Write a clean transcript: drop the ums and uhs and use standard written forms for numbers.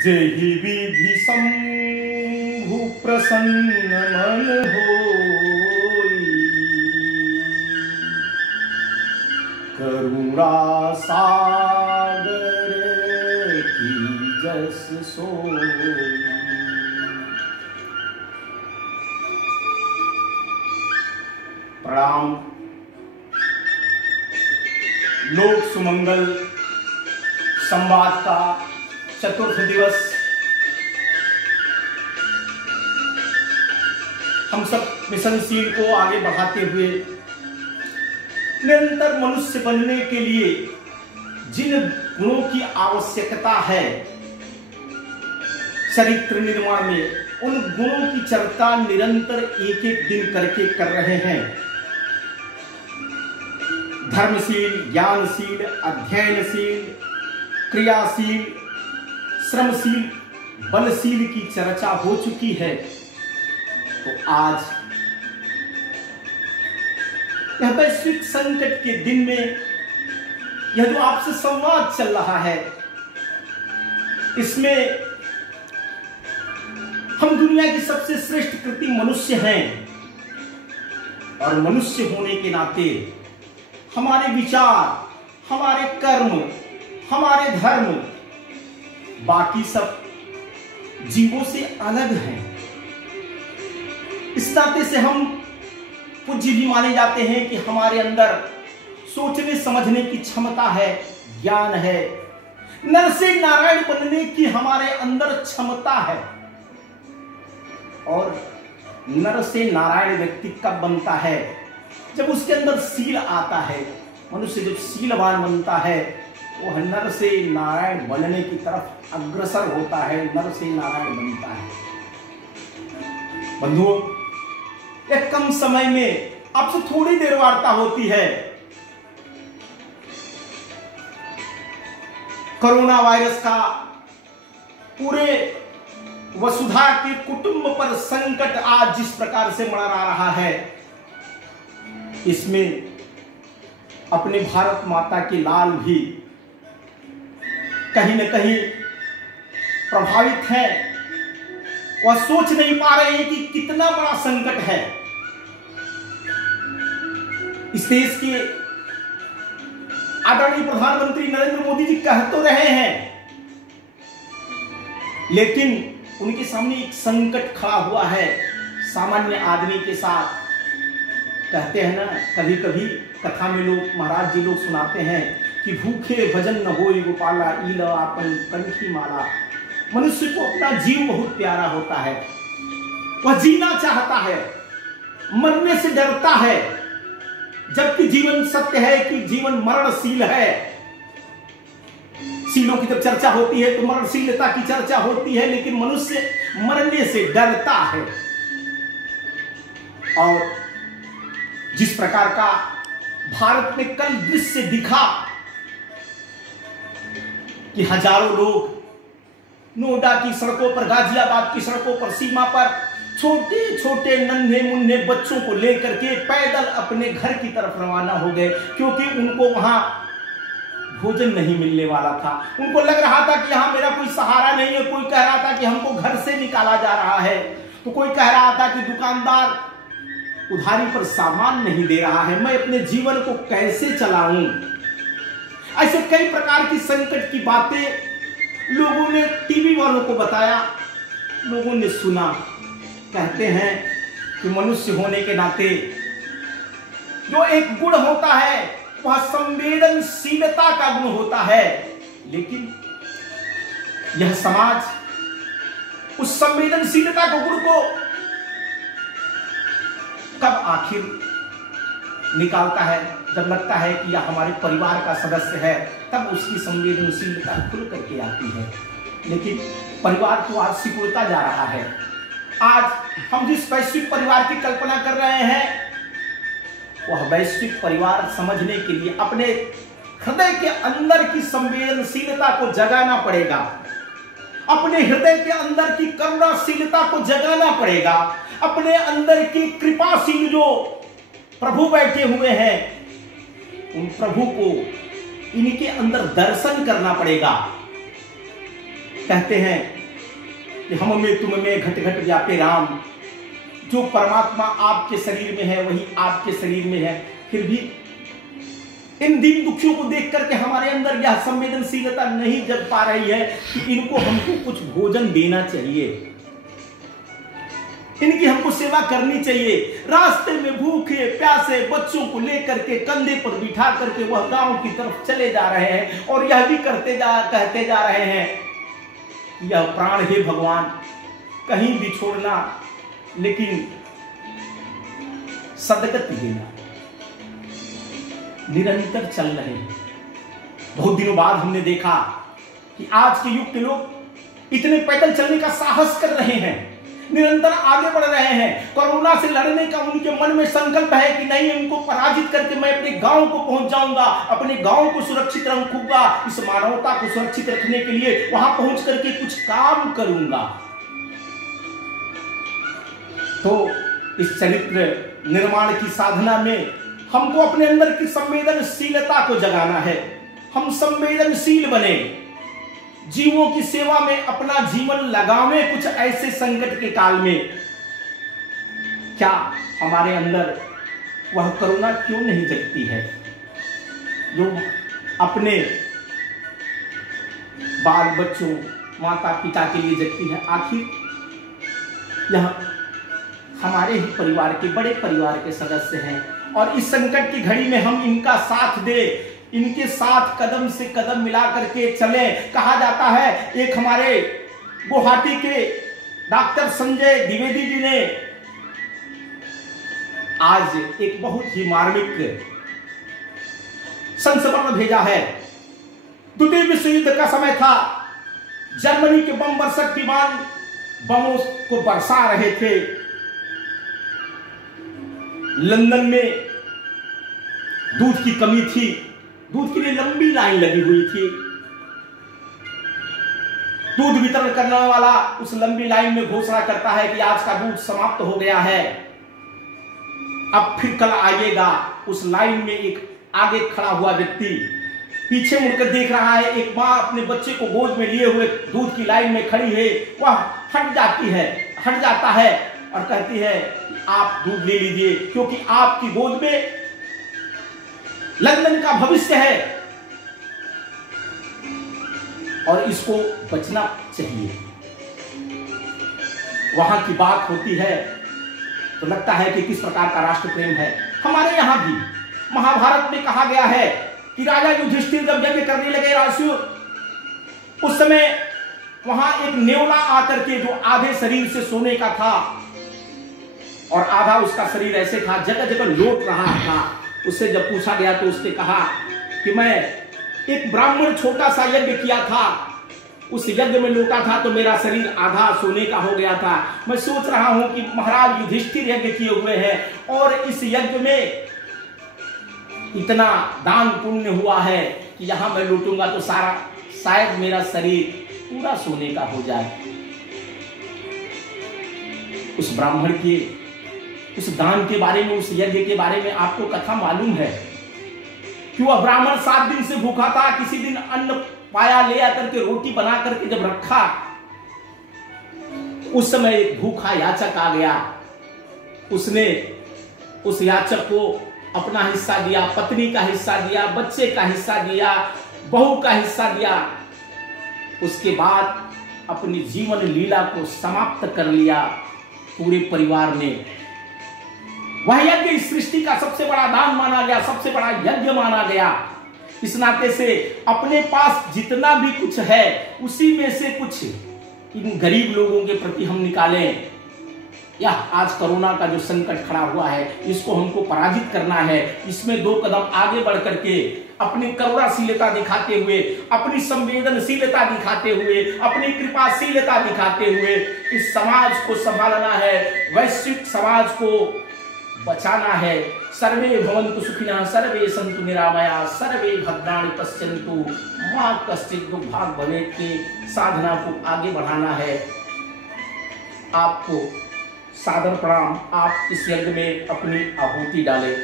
जेहि विधि शंभु प्रसन्न मन होई, करुणा सागर की जस सोई। प्रणाम। लोक सुमंगल संवाद का चतुर्थ दिवस हम सब मिशनशील को आगे बढ़ाते हुए निरंतर मनुष्य बनने के लिए जिन गुणों की आवश्यकता है चरित्र निर्माण में, उन गुणों की चर्चा निरंतर एक एक दिन करके कर रहे हैं। धर्मशील, ज्ञानशील, अध्ययनशील, क्रियाशील, श्रमशील, बलशील की चर्चा हो चुकी है। तो आज यह वैश्विक संकट के दिन में यह जो आपसे संवाद चल रहा है, इसमें हम दुनिया की सबसे श्रेष्ठ कृति मनुष्य हैं और मनुष्य होने के नाते हमारे विचार, हमारे कर्म, हमारे धर्म बाकी सब जीवों से अलग हैं। इस नाते से हम पूज्य भी माने जाते हैं कि हमारे अंदर सोचने समझने की क्षमता है, ज्ञान है, नर से नारायण बनने की हमारे अंदर क्षमता है। और नर से नारायण व्यक्ति कब बनता है? जब उसके अंदर शील आता है। मनुष्य जब शीलवान बनता है वह नर से नारायण बनने की तरफ अग्रसर होता है, नर से नारायण बनता है। बंधुओं, एक कम समय में आपसे थोड़ी देर वार्ता होती है। कोरोना वायरस का पूरे वसुधा के कुटुंब पर संकट आज जिस प्रकार से मंडरा रहा है, इसमें अपने भारत माता के लाल भी कहीं न कहीं प्रभावित हैं। वह सोच नहीं पा रहे हैं कि कितना बड़ा संकट है। इस देश के आदरणीय प्रधानमंत्री नरेंद्र मोदी जी कह तो रहे हैं, लेकिन उनके सामने एक संकट खड़ा हुआ है सामान्य आदमी के साथ। कहते हैं ना, कभी कभी कथा में लोग, महाराज जी लोग सुनाते हैं कि भूखे भजन न होई गोपाला, ईल आपन कंठी माला। मनुष्य को अपना जीव बहुत प्यारा होता है, वह जीना चाहता है, मरने से डरता है, जबकि जीवन सत्य है कि जीवन मरणशील है। शीलों की जब चर्चा होती है तो मरणशीलता की चर्चा होती है, लेकिन मनुष्य मरने से डरता है। और जिस प्रकार का भारत में कल दृश्य दिखा कि हजारों लोग नोएडा की सड़कों पर, गाजियाबाद की सड़कों पर, सीमा पर छोटे छोटे नन्हे मुन्ने बच्चों को लेकर के पैदल अपने घर की तरफ रवाना हो गए, क्योंकि उनको वहां भोजन नहीं मिलने वाला था। उनको लग रहा था कि यहां मेरा कोई सहारा नहीं है। कोई कह रहा था कि हमको घर से निकाला जा रहा है, तो कोई कह रहा था कि दुकानदार उधारी पर सामान नहीं दे रहा है, मैं अपने जीवन को कैसे चलाऊं। ऐसे कई प्रकार की संकट की बातें लोगों ने टीवी वालों को बताया, लोगों ने सुना। कहते हैं कि मनुष्य होने के नाते जो एक गुण होता है वह संवेदनशीलता का गुण होता है, लेकिन यह समाज उस संवेदनशीलता के गुण को कब आखिर निकालता है? जब लगता है कि यह हमारे परिवार का सदस्य है, तब उसकी संवेदनशीलता खुल करके आती है। लेकिन परिवार तो आज सिकुड़ता जा रहा है। आज हम जिस वैश्विक परिवार की कल्पना कर रहे हैं, वह वैश्विक परिवार समझने के लिए अपने हृदय के अंदर की संवेदनशीलता को जगाना पड़ेगा, अपने हृदय के अंदर की करुणाशीलता को जगाना पड़ेगा, अपने अंदर की कृपाशील जो प्रभु बैठे हुए हैं, उन प्रभु को इनके अंदर दर्शन करना पड़ेगा। कहते हैं कि हम में तुम में घट घट व्यापे राम, जो परमात्मा आपके शरीर में है वही आपके शरीर में है। फिर भी इन दीन दुखियों को देख करके हमारे अंदर यह संवेदनशीलता नहीं जग पा रही है कि इनको हमको कुछ भोजन देना चाहिए, इनकी हमको सेवा करनी चाहिए। रास्ते में भूखे प्यासे बच्चों को लेकर के कंधे पर बिठा करके वह गांव की तरफ चले जा रहे हैं और यह भी कहते जा रहे हैं, यह प्राण हे भगवान कहीं भी छोड़ना लेकिन सदगति देना। निरंतर चल रहे हैं। बहुत दिनों बाद हमने देखा कि आज के युग के लोग इतने पैदल चलने का साहस कर रहे हैं, निरंतर आगे बढ़ रहे हैं। कोरोना से लड़ने का उनके मन में संकल्प है कि नहीं, इनको पराजित करके मैं अपने गांव को पहुंच जाऊंगा, अपने गांव को सुरक्षित रखूंगा, इस मानवता को सुरक्षित रखने के लिए वहां पहुंच करके कुछ काम करूंगा। तो इस चरित्र निर्माण की साधना में हमको अपने अंदर की संवेदनशीलता को जगाना है। हम संवेदनशील बने, जीवों की सेवा में अपना जीवन लगावें। कुछ ऐसे संकट के काल में क्या हमारे अंदर वह करुणा क्यों नहीं जगती है जो अपने बाल बच्चों माता पिता के लिए जगती है? आखिर यह हमारे ही परिवार के, बड़े परिवार के सदस्य हैं और इस संकट की घड़ी में हम इनका साथ दे, इनके साथ कदम से कदम मिला करके चले। कहा जाता है, एक हमारे गुवाहाटी के डॉक्टर संजय द्विवेदी जी ने आज एक बहुत ही मार्मिक संस्मरण भेजा है। द्वितीय विश्व युद्ध का समय था, जर्मनी के बम वर्षक विमान बमों को बरसा रहे थे। लंदन में दूध की कमी थी, दूध के लिए लंबी लाइन लगी हुई थी। दूध वितरण करने वाला उस लंबी लाइन में घोषणा करता है कि आज का दूध समाप्त हो गया है, अब फिर कल आइएगा। उस लाइन में एक आगे खड़ा हुआ व्यक्ति पीछे मुड़कर देख रहा है। एक माँ अपने बच्चे को गोद में लिए हुए दूध की लाइन में खड़ी है, वह हट जाता है और कहती है कि आप दूध ले लीजिए, क्योंकि आपकी गोद में लंदन का भविष्य है और इसको बचना चाहिए। वहां की बात होती है तो लगता है कि किस प्रकार का राष्ट्र प्रेम है। हमारे यहां भी महाभारत में कहा गया है कि राजा युधिष्ठिर जब यज्ञ करने लगे राजसूय, उस समय वहां एक नेवला आकर के जो आधे शरीर से सोने का था और आधा उसका शरीर ऐसे था, जगह जगह लौट रहा था। उससे जब पूछा गया तो उसने कहा कि मैं एक ब्राह्मण छोटा सा यज्ञ किया था, उस यज्ञ में लौटा था तो मेरा शरीर आधा सोने का हो गया था। मैं सोच रहा हूं कि महाराज युधिष्ठिर यज्ञ किए हुए हैं और इस यज्ञ में इतना दान पुण्य हुआ है कि यहां मैं लूटूंगा तो शायद मेरा शरीर पूरा सोने का हो जाए। उस ब्राह्मण के उस दान के बारे में, उस यज्ञ के बारे में आपको कथा मालूम है कि वह ब्राह्मण 7 दिन से भूखा था। किसी दिन अन्न पाया, ले आकर के रोटी बना करके जब रखा, उस समय एक भूखा याचक आ गया। उसने उस याचक को अपना हिस्सा दिया, पत्नी का हिस्सा दिया, बच्चे का हिस्सा दिया, बहू का हिस्सा दिया। उसके बाद अपनी जीवन लीला को समाप्त कर लिया पूरे परिवार ने। वह यज्ञ इस सृष्टि का सबसे बड़ा दान माना गया, सबसे बड़ा यज्ञ माना गया। इस नाते से अपने पास जितना भी कुछ है उसी में से कुछ इन गरीब लोगों के प्रति हम निकालें। या आज कोरोना का जो संकट खड़ा हुआ है, इसको हमको पराजित करना है। इसमें 2 कदम आगे बढ़ करके अपनी करुणाशीलता दिखाते हुए, अपनी संवेदनशीलता दिखाते हुए, अपनी कृपाशीलता दिखाते हुए इस समाज को संभालना है, वैश्विक समाज को बचाना है। सर्वे भवन्तु सुखिनः, सर्वे सन्तु निरामया, सर्वे भद्राणि पश्यन्तु मा कश्चित् दुर्भाग् भवेत् की साधना को आगे बढ़ाना है। आपको सादर प्रणाम। आप इस यज्ञ में अपनी आहुति डालें।